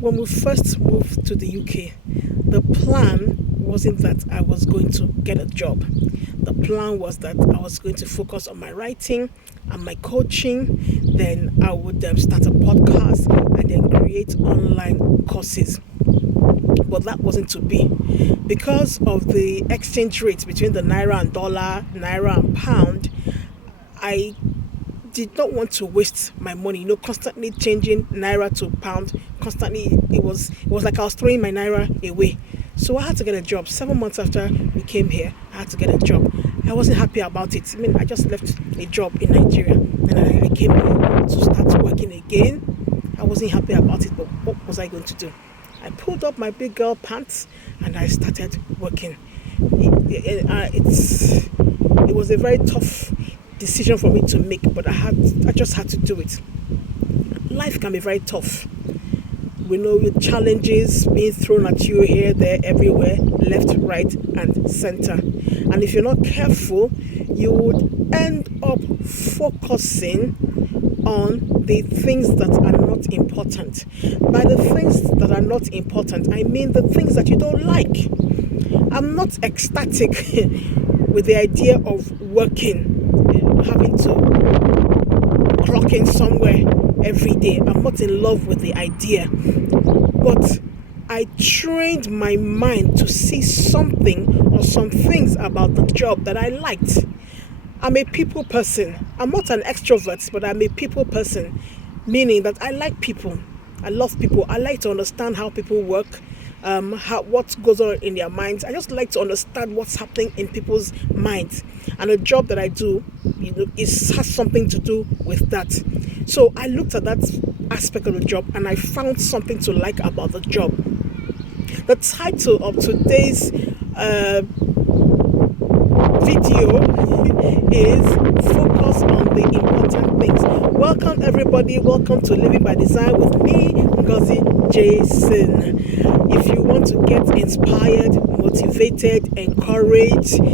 When we first moved to the UK, the plan wasn't that I was going to get a job. The plan was that I was going to focus on my writing and my coaching. Then I would start a podcast and then create online courses. But that wasn't to be. Because of the exchange rate between the naira and dollar, naira and pound, I did not want to waste my money, constantly changing naira to pound. Constantly, it was like I was throwing my naira away. So I had to get a job. 7 months after we came here, I had to get a job. I wasn't happy about it. I mean, I just left a job in Nigeria and I came here to start working again. I wasn't happy about it, but what was I going to do? I pulled up my big girl pants and I started working. It was a very tough decision for me to make, but I just had to do it. Life can be very tough. We know with challenges being thrown at you here, there, everywhere, left, right, and center. And if you're not careful, you would end up focusing on the things that are not important. By the things that are not important, I mean the things that you don't like. I'm not ecstatic with the idea of working, having to clock in somewhere every day. I'm not in love with the idea. But I trained my mind to see something or some things about the job that I liked. I'm a people person. I'm not an extrovert, but I'm a people person, meaning that I like people. I love people. I like to understand how people work, what goes on in their minds. I just like to understand what's happening in people's minds. And the job that I do, has something to do with that. So I looked at that aspect of the job and I found something to like about the job. The title of today's video is Focus on the Important Things. Welcome everybody, welcome to Living by Design with me, Ngozi Jason. If you want to get inspired, motivated, encouraged, if you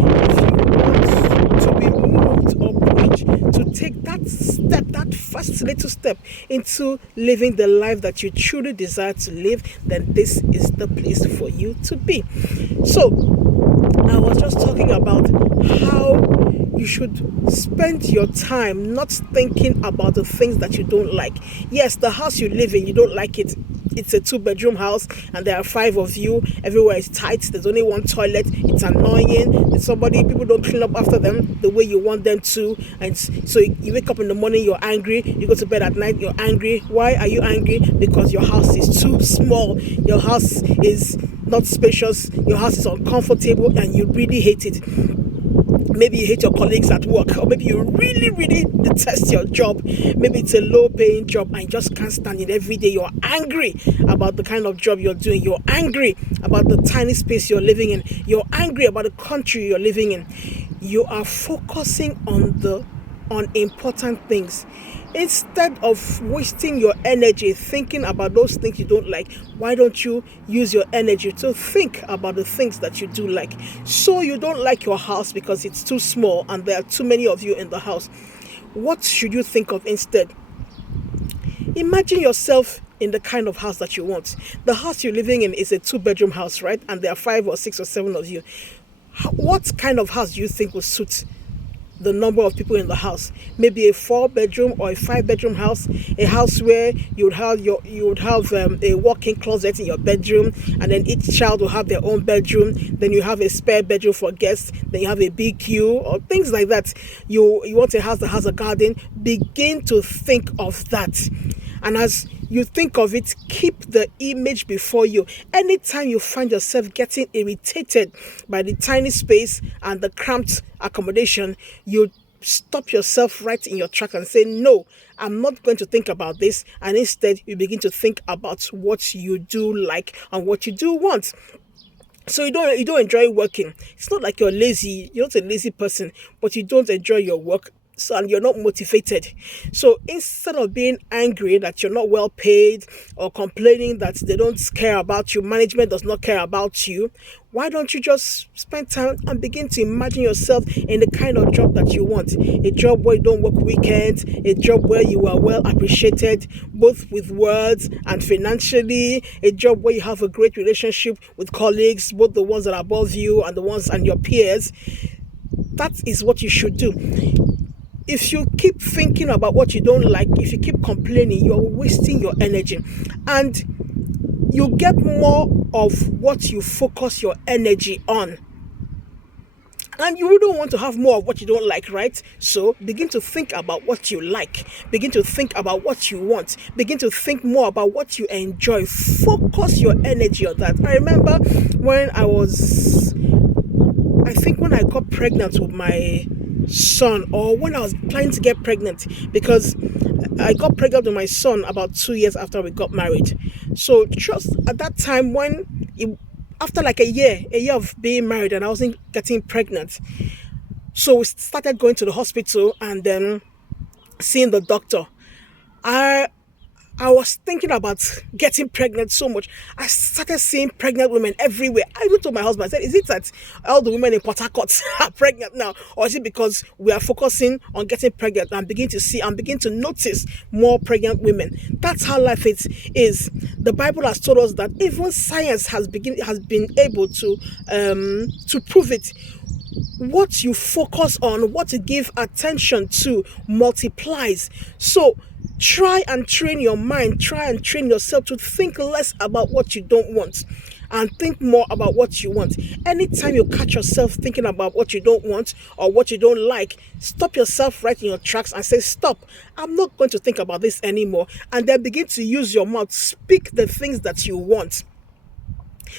want to be moved or pushed to take that step, that first little step into living the life that you truly desire to live, then this is the place for you to be. So, I was just talking about how you should spend your time not thinking about the things that you don't like. Yes, the house you live in, you don't like it. It's a 2-bedroom house and there are 5 of you. Everywhere is tight. There's only one toilet. It's annoying. People don't clean up after them the way you want them to. And so you wake up in the morning, you're angry. You go to bed at night, you're angry. Why are you angry? Because your house is too small. Your house is not spacious. Your house is uncomfortable and you really hate it. Maybe you hate your colleagues at work, or maybe you really, really detest your job. Maybe it's a low-paying job and you just can't stand it every day. You're angry about the kind of job you're doing. You're angry about the tiny space you're living in. You're angry about the country you're living in. You are focusing on important things. Instead of wasting your energy thinking about those things you don't like, why don't you use your energy to think about the things that you do like? So you don't like your house because it's too small and there are too many of you in the house. What should you think of instead? Imagine yourself in the kind of house that you want. The house you're living in is a 2-bedroom house, right? And there are 5 or 6 or 7 of you. What kind of house do you think will suit the number of people in the house? Maybe a 4-bedroom or a 5-bedroom house, a house where you would have a walk-in closet in your bedroom, and then each child will have their own bedroom. Then you have a spare bedroom for guests. Then you have a BQ or things like that. You want a house that has a garden. Begin to think of that, and as you think of it, keep the image before you. Anytime you find yourself getting irritated by the tiny space and the cramped accommodation, you stop yourself right in your track and say, no, I'm not going to think about this. And instead, you begin to think about what you do like and what you do want. So you don't enjoy working. It's not like you're lazy. You're not a lazy person, but you don't enjoy your work. So, and you're not motivated. So instead of being angry that you're not well paid or complaining that they don't care about you, management does not care about you, why don't you just spend time and begin to imagine yourself in the kind of job that you want? A job where you don't work weekends, a job where you are well appreciated, both with words and financially, a job where you have a great relationship with colleagues, both the ones that are above you and the ones and your peers. That is what you should do. If you keep thinking about what you don't like, if you keep complaining, you're wasting your energy. And you get more of what you focus your energy on. And you don't want to have more of what you don't like, right? So begin to think about what you like. Begin to think about what you want. Begin to think more about what you enjoy. Focus your energy on that. I remember when when I got pregnant with my son, or when I was planning to get pregnant, because I got pregnant with my son about 2 years after we got married. So just at that time, after like a year of being married, and I wasn't getting pregnant, so we started going to the hospital and then seeing the doctor. I was thinking about getting pregnant so much. I started seeing pregnant women everywhere. I even told my husband, I said, is it that all the women in Port Harcourt are pregnant now? Or is it because we are focusing on getting pregnant and begin to notice more pregnant women? That's how life is. The Bible has told us that even science has been able to prove it. What you focus on, what you give attention to, multiplies. So try and train your mind, try and train yourself to think less about what you don't want and think more about what you want. Anytime you catch yourself thinking about what you don't want or what you don't like, stop yourself right in your tracks and say, stop, I'm not going to think about this anymore. And then begin to use your mouth, speak the things that you want.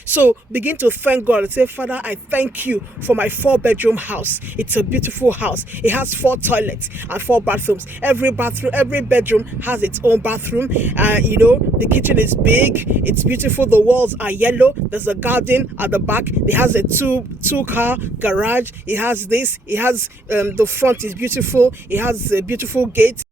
So begin to thank God and say, Father, I thank you for my 4-bedroom house. It's a beautiful house. It has 4 toilets and 4 bathrooms. Every bedroom has its own bathroom. The kitchen is big. It's beautiful. The walls are yellow. There's a garden at the back. It has a two-car garage. It has this. It has the front is beautiful. It has a beautiful gate.